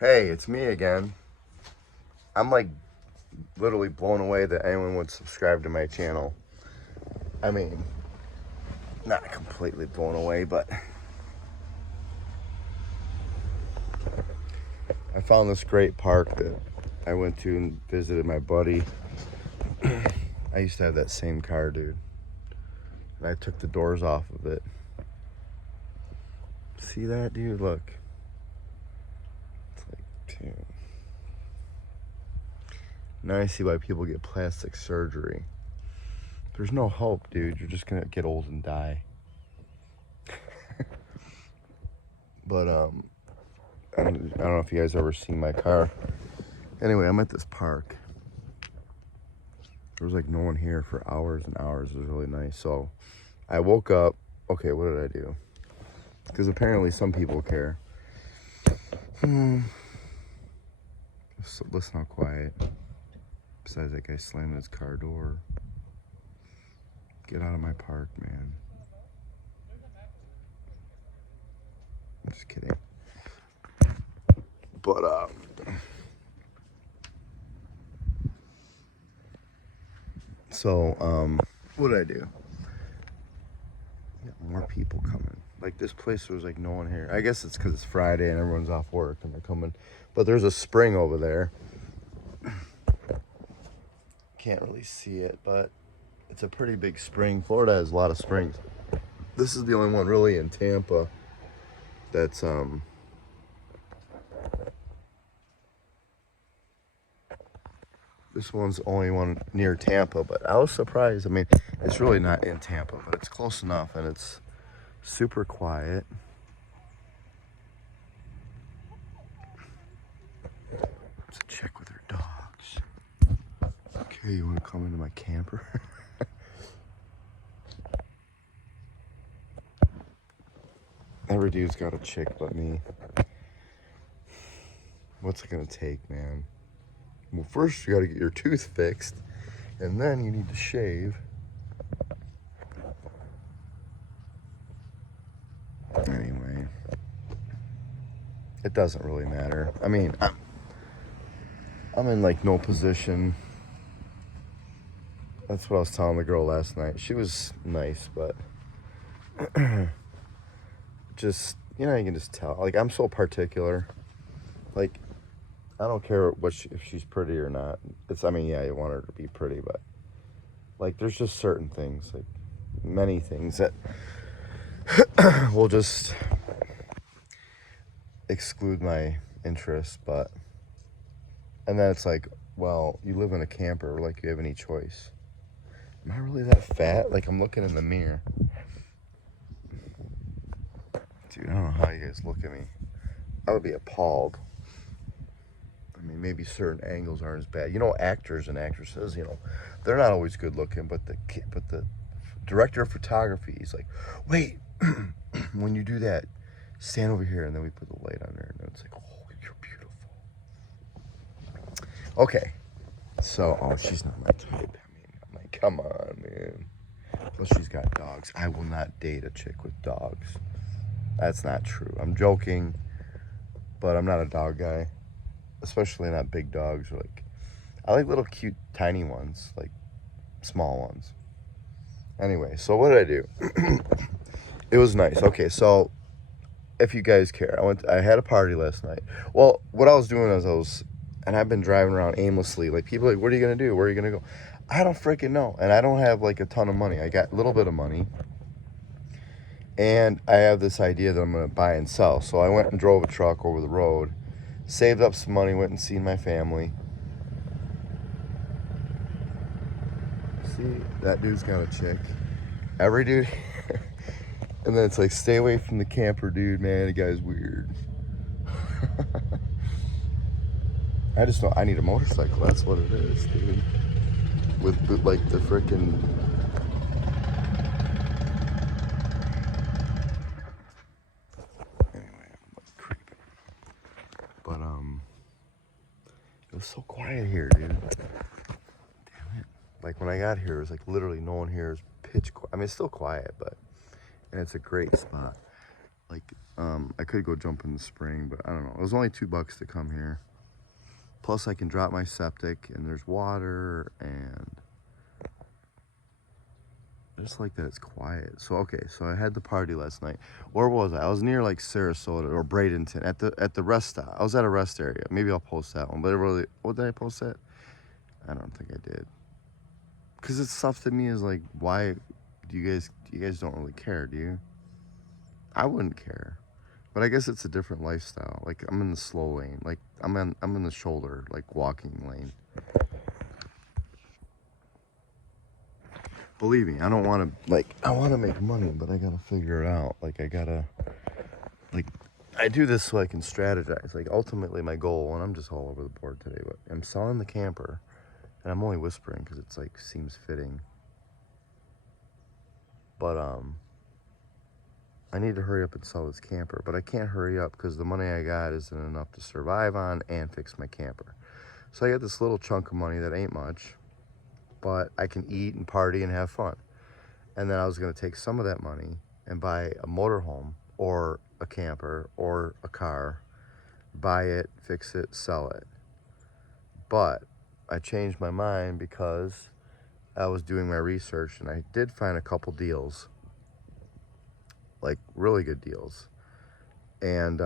Hey, it's me again. I'm like literally blown away that anyone would subscribe to my channel. I mean, not completely blown away, but I found this great park that I went to and visited my buddy. I used to have that same car, dude. And I took the doors off of it. See that, dude? Look. It's like, dude. Now I see why people get plastic surgery. There's no hope, dude. You're just gonna get old and die. But I don't know if you guys ever seen my car. Anyway, I'm at this park. There was like no one here for hours and hours. It was really nice. So I woke up. Okay, what did I do? Because apparently some people care. So listen how quiet. Besides that guy slamming his car door. Get out of my park, man. I'm just kidding. But what did I do? Got more people coming. Like this place, there was like no one here. I guess it's because it's Friday and everyone's off work and they're coming. But there's a spring over there. Can't really see it, but it's a pretty big spring. Florida has a lot of springs. This is the only one really in Tampa that's this one's the only one near Tampa, but I was surprised. I mean, it's really not in Tampa, but it's close enough and it's super quiet. It's a chick with her dogs. Okay, you want to come into my camper? Every dude's got a chick but me. What's it gonna take, man? Well, first you gotta get your tooth fixed, and then you need to shave. Anyway, it doesn't really matter. I mean, I'm in like no position. That's what I was telling the girl last night. She was nice, but just, you know, you can just tell. Like, I'm so particular. Like, I don't care if she's pretty or not. I mean, yeah, you want her to be pretty, but like, there's just certain things, like many things that will just exclude my interest. And then it's like, well, you live in a camper, like you have any choice. Am I really that fat? Like, I'm looking in the mirror. Dude, I don't know how you guys look at me. I would be appalled. I mean, maybe certain angles aren't as bad. You know, actors and actresses, you know, they're not always good looking, but the director of photography, he's like, wait, when you do that, stand over here, and then we put the light on there, and it's like, oh, you're beautiful. Okay, so, oh, she's not my type. I mean, I'm like, come on, man. Plus, she's got dogs. I will not date a chick with dogs. That's not true. I'm joking, but I'm not a dog guy. Especially not big dogs. Like, I like little cute tiny ones, like small ones. Anyway, so what did I do? It was nice. Okay, so if you guys care, I had a party last night. Well, what I was doing is and I've been driving around aimlessly. Like, people are like, what are you gonna do? Where are you gonna go? I don't freaking know. And I don't have like a ton of money. I got a little bit of money. And I have this idea that I'm gonna buy and sell. So I went and drove a truck over the road. Saved up some money, went and seen my family. See, that dude's got a chick. Every dude. And then it's like, stay away from the camper, dude, man. The guy's weird. I just know I need a motorcycle. That's what it is, dude. With like the frickin'. Anyway, I'm like creeping. But it was so quiet here, dude. Damn it. Like, when I got here, it was like literally no one here. It was pitch quiet. I mean, it's still quiet, and it's a great spot. Like, I could go jump in the spring, but I don't know. It was only $2 to come here. Plus, I can drop my septic, and there's water, and I just like that it's quiet. So okay, so I had the party last night. Where was I? I was near like Sarasota or Bradenton at the rest stop. I was at a rest area. Maybe I'll post that one. But it really, what did I post that? I don't think I did. Cause it's stuff to me is like, why do you guys don't really care, do you? I wouldn't care. But I guess it's a different lifestyle. Like I'm in the slow lane. Like I'm in the shoulder, like walking lane. Believe me, I don't want to, like, I want to make money, but I got to figure it out. Like, I do this so I can strategize. Like, ultimately, my goal, and I'm just all over the board today, but I'm selling the camper, and I'm only whispering because it's, like, seems fitting. But, I need to hurry up and sell this camper, but I can't hurry up because the money I got isn't enough to survive on and fix my camper. So I got this little chunk of money that ain't much, but I can eat and party and have fun. And then I was going to take some of that money and buy a motorhome or a camper or a car, buy it, fix it, sell it. But I changed my mind because I was doing my research and I did find a couple deals, like really good deals. And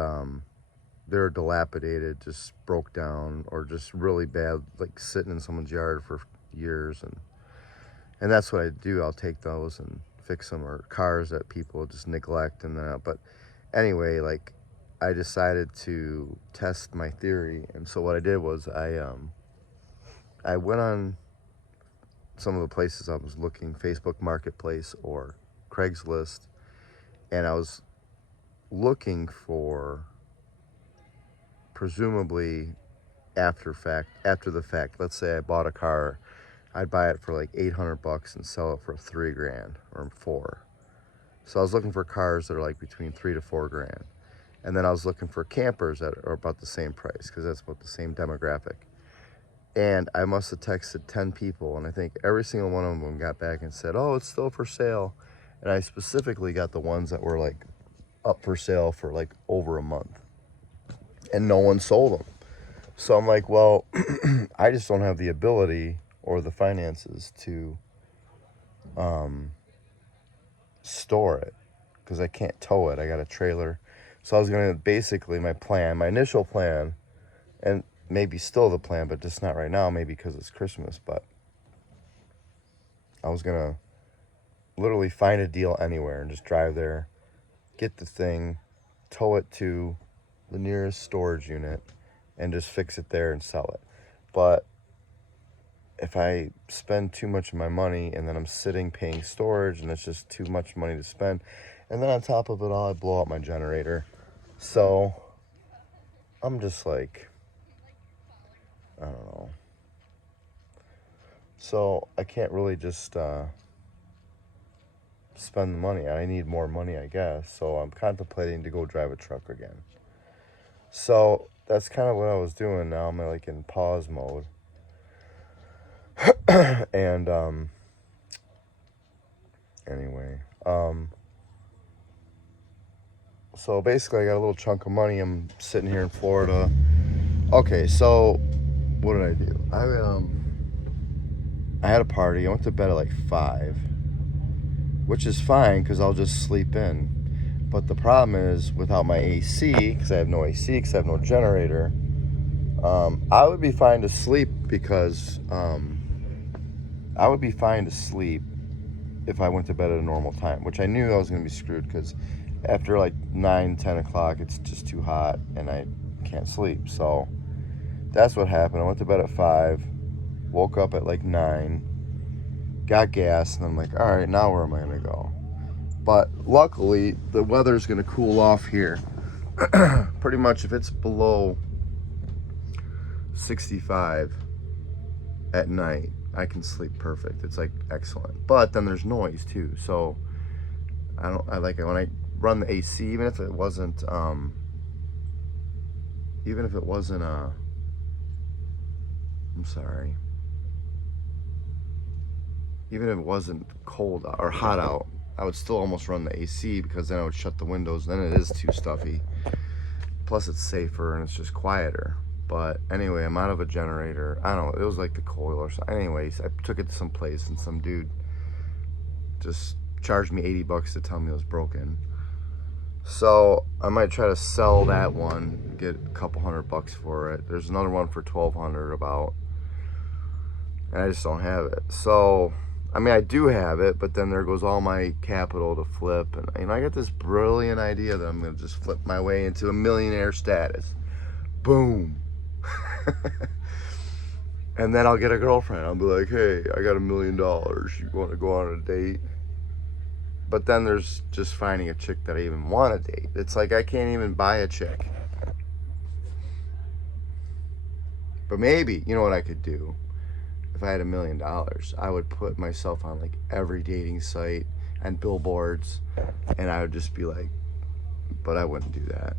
they're dilapidated, just broke down, or just really bad, like sitting in someone's yard for years. And that's what I do. I'll take those and fix them, or cars that people just neglect. And then, but anyway, like I decided to test my theory. And so what I did was I went on some of the places I was looking, Facebook Marketplace or Craigslist, and I was looking for, presumably after the fact. Let's say I bought a car, I'd buy it for like $800 and sell it for $3,000 or $4,000. So I was looking for cars that are like between $3,000 to $4,000. And then I was looking for campers that are about the same price because that's about the same demographic. And I must have texted 10 people, and I think every single one of them got back and said, oh, it's still for sale. And I specifically got the ones that were like up for sale for like over a month. And no one sold them. So I'm like, well, I just don't have the ability or the finances to store it because I can't tow it. I got a trailer. So I was going to, basically my initial plan, and maybe still the plan, but just not right now, maybe because it's Christmas, but I was going to literally find a deal anywhere and just drive there, get the thing, tow it to the nearest storage unit, and just fix it there and sell it. But if I spend too much of my money and then I'm sitting paying storage and it's just too much money to spend, and then on top of it all, I blow out my generator. So I'm just like, I don't know. So I can't really just spend the money. I need more money, I guess. So I'm contemplating to go drive a truck again. So that's kind of what I was doing. Now I'm like in pause mode. And anyway, so basically I got a little chunk of money. I'm sitting here in Florida. Okay, so what did I do? I had a party. I went to bed at like 5, which is fine because I'll just sleep in. But the problem is without my AC, because I have no AC, because I have no generator, I would be fine to sleep because I would be fine to sleep if I went to bed at a normal time, which I knew I was going to be screwed because after like 9, 10 o'clock, it's just too hot and I can't sleep. So that's what happened. I went to bed at 5, woke up at like 9, got gas, and I'm like, all right, now where am I going to go? But luckily, the weather's going to cool off here. Pretty much if it's below 65 at night, I can sleep perfect. It's like excellent. But then there's noise too. So I like it when I run the AC, even if it wasn't I'm sorry. Even if it wasn't cold or hot out, I would still almost run the AC because then I would shut the windows. Then it is too stuffy. Plus it's safer and it's just quieter. But anyway, I'm out of a generator. I don't know, it was like the coil or something. Anyways, I took it to some place and some dude just charged me 80 bucks to tell me it was broken. So I might try to sell that one, get a couple $100 for it. There's another one for $1,200 about, and I just don't have it. So I mean, I do have it, but then there goes all my capital to flip. And you know, I got this brilliant idea that I'm gonna just flip my way into a millionaire status. Boom. And then I'll get a girlfriend. I'll be like, hey, I got $1 million. You want to go on a date? But then there's just finding a chick that I even want to date. It's like I can't even buy a chick. But maybe, you know what I could do? If I had $1 million, I would put myself on like every dating site and billboards, and I would just be like, but I wouldn't do that.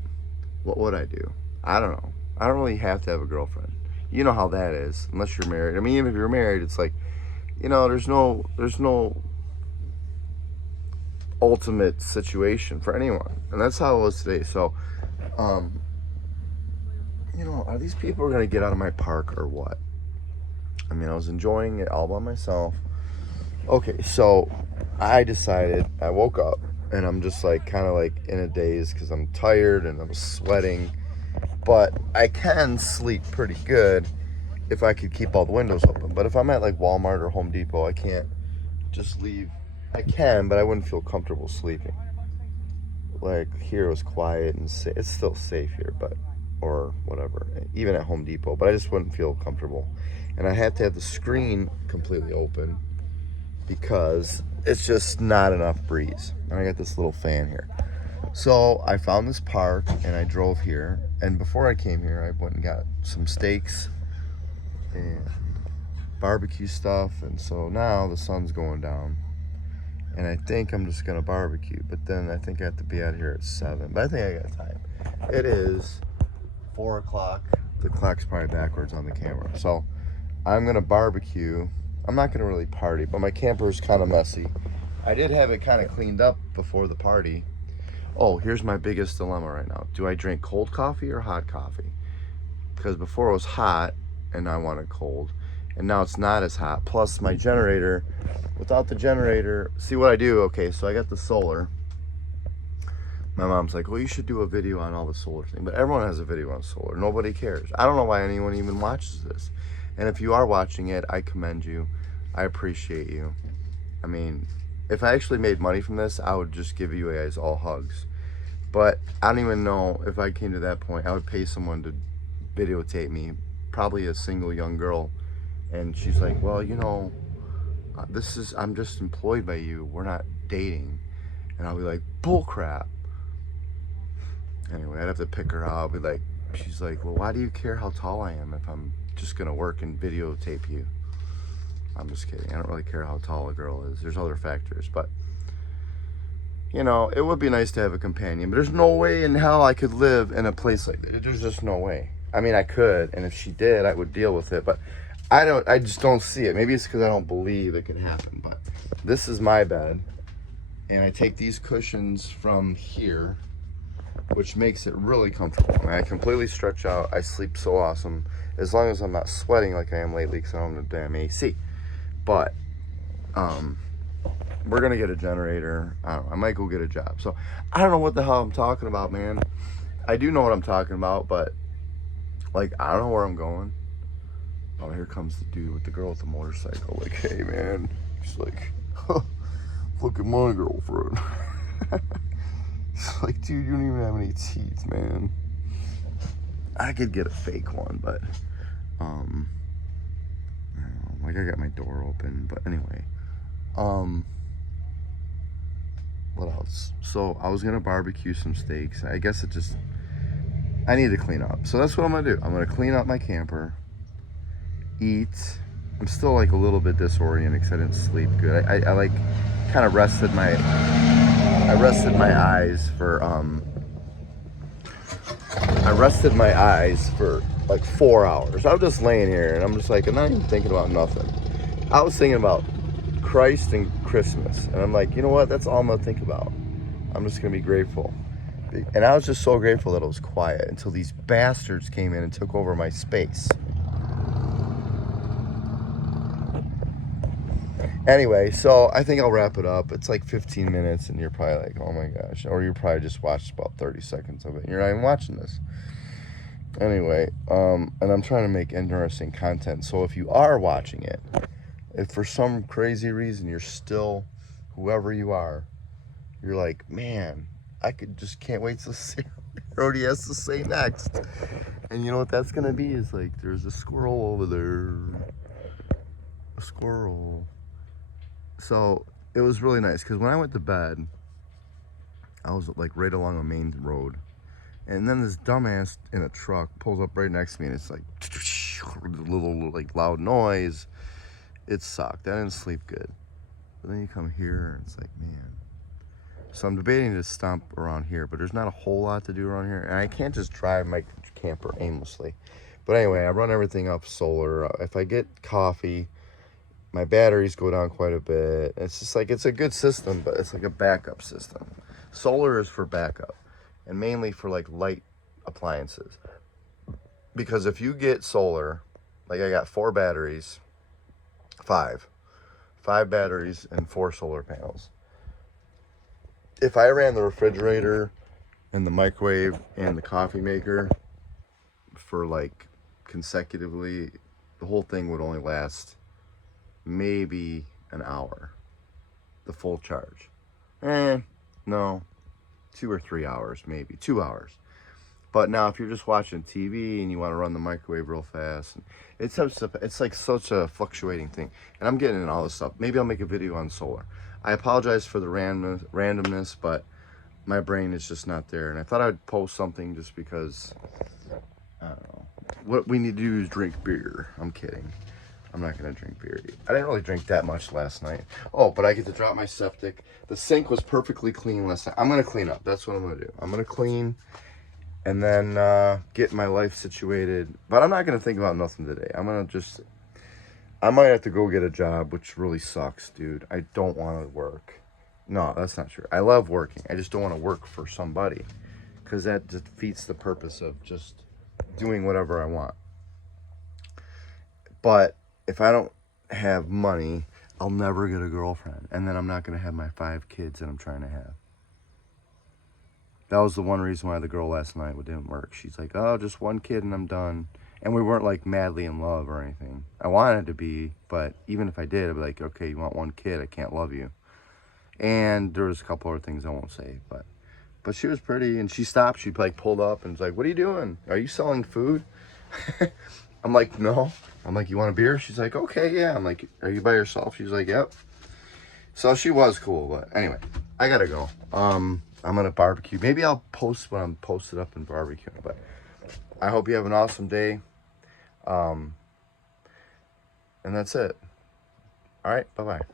What would I do? I don't know. I don't really have to have a girlfriend. You know how that is, unless you're married. I mean, even if you're married, it's like, you know, there's no ultimate situation for anyone, and that's how it was today. So, you know, are these people gonna get out of my park or what? I mean, I was enjoying it all by myself. Okay, so I decided, I woke up and I'm just like kind of like in a daze because I'm tired and I'm sweating, but I can sleep pretty good if I could keep all the windows open. But if I'm at like Walmart or Home Depot, I can't just leave. I can, but I wouldn't feel comfortable sleeping. Like here it was quiet and it's still safe here, but or whatever, even at Home Depot, but I just wouldn't feel comfortable. And I had to have the screen completely open because it's just not enough breeze. And I got this little fan here. So I found this park and I drove here. And before I came here, I went and got some steaks and barbecue stuff. And so now the sun's going down. And I think I'm just gonna barbecue. But then I think I have to be out here at 7. But I think I got time. It is 4 o'clock. The clock's probably backwards on the camera. So I'm gonna barbecue. I'm not gonna really party, but my camper is kind of messy. I did have it kind of cleaned up before the party. Oh, here's my biggest dilemma right now. Do I drink cold coffee or hot coffee? Because before it was hot and I wanted cold, and now it's not as hot. Plus my generator, without the generator, see what I do? Okay, so I got the solar. My mom's like, well, you should do a video on all the solar thing, but everyone has a video on solar. Nobody cares. I don't know why anyone even watches this. And if you are watching it, I commend you. I appreciate you. I mean, if I actually made money from this, I would just give you guys all hugs. But I don't even know if I came to that point, I would pay someone to videotape me, probably a single young girl. And she's like, well, you know, I'm just employed by you. We're not dating. And I'll be like, bull crap. Anyway, I'd have to pick her out. I'll be like, she's like, well, why do you care how tall I am if I'm just gonna work and videotape you? I'm just kidding. I don't really care how tall a girl is. There's other factors, but you know, it would be nice to have a companion, but there's no way in hell I could live in a place like that. There's just no way. I mean, I could, and if she did, I would deal with it, but I just don't see it. Maybe it's because I don't believe it can happen, but this is my bed, and I take these cushions from here, which makes it really comfortable. I mean, I completely stretch out. I sleep so awesome, as long as I'm not sweating like I am lately because I don't have a damn AC. But we're gonna get a generator. I don't know, I might go get a job. So I don't know what the hell I'm talking about, man. I do know what I'm talking about, but like I don't know where I'm going. Oh, here comes the dude with the girl with the motorcycle. Like, hey man, he's like, look at my girlfriend. It's like, dude, you don't even have any teeth, man. I could get a fake one, but I don't know, like I got my door open, but anyway, what else? So I was gonna barbecue some steaks. I guess I need to clean up. So that's what I'm gonna do. I'm gonna clean up my camper, eat. I'm still like a little bit disoriented because I didn't sleep good. I like kind of rested my eyes for like 4 hours. I was just laying here and I'm just like, I'm not even thinking about nothing. I was thinking about Christ and Christmas. And I'm like, you know what? That's all I'm going to think about. I'm just going to be grateful. And I was just so grateful that it was quiet until these bastards came in and took over my space. Anyway, so I think I'll wrap it up. It's like 15 minutes and you're probably like, oh my gosh. Or you probably just watched about 30 seconds of it. You're not even watching this. Anyway, and I'm trying to make interesting content. So if you are watching it, if for some crazy reason you're still, whoever you are, you're like, man, I just can't wait to see what Brody has to say next. And you know what that's going to be is like, there's a squirrel over there. A squirrel. So it was really nice because when I went to bed, I was like right along a main road. And then this dumbass in a truck pulls up right next to me and it's like a little like loud noise. It sucked. I didn't sleep good. But then you come here and it's like, man. So I'm debating to stomp around here, but there's not a whole lot to do around here. And I can't just drive my camper aimlessly. But anyway, I run everything up solar. If I get coffee, my batteries go down quite a bit. It's just like, it's a good system, but it's like a backup system. Solar is for backup and mainly for like light appliances. Because if you get solar, like I got 4 batteries, 5 batteries and 4 solar panels. If I ran the refrigerator and the microwave and the coffee maker for like consecutively, the whole thing would only last maybe an hour, the full charge. No, 2 or 3 hours, maybe 2 hours. But now if you're just watching TV and you want to run the microwave real fast, it's like such a fluctuating thing. And I'm getting into all this stuff. Maybe I'll make a video on solar. I apologize for the randomness, but my brain is just not there. And I thought I'd post something just because, I don't know. What we need to do is drink beer. I'm kidding. I'm not going to drink beer. I didn't really drink that much last night. Oh, but I get to drop my septic. The sink was perfectly clean last night. I'm going to clean up. That's what I'm going to do. I'm going to clean and then get my life situated. But I'm not going to think about nothing today. I might have to go get a job, which really sucks, dude. I don't want to work. No, that's not true. I love working. I just don't want to work for somebody because that defeats the purpose of just doing whatever I want. But if I don't have money, I'll never get a girlfriend. And then I'm not going to have my 5 kids that I'm trying to have. That was the one reason why the girl last night didn't work. She's like, oh, just 1 kid and I'm done. And we weren't like madly in love or anything. I wanted to be, but even if I did, I'd be like, okay, you want 1 kid, I can't love you. And there was a couple other things I won't say, but she was pretty, and she stopped. She like pulled up and was like, what are you doing? Are you selling food? I'm like, no. I'm like, you want a beer? She's like, okay, yeah. I'm like, are you by yourself? She's like, yep. So she was cool, but anyway, I gotta go. I'm gonna barbecue. Maybe I'll post when I'm posted up in barbecue, but I hope you have an awesome day. And that's it. All right, bye-bye.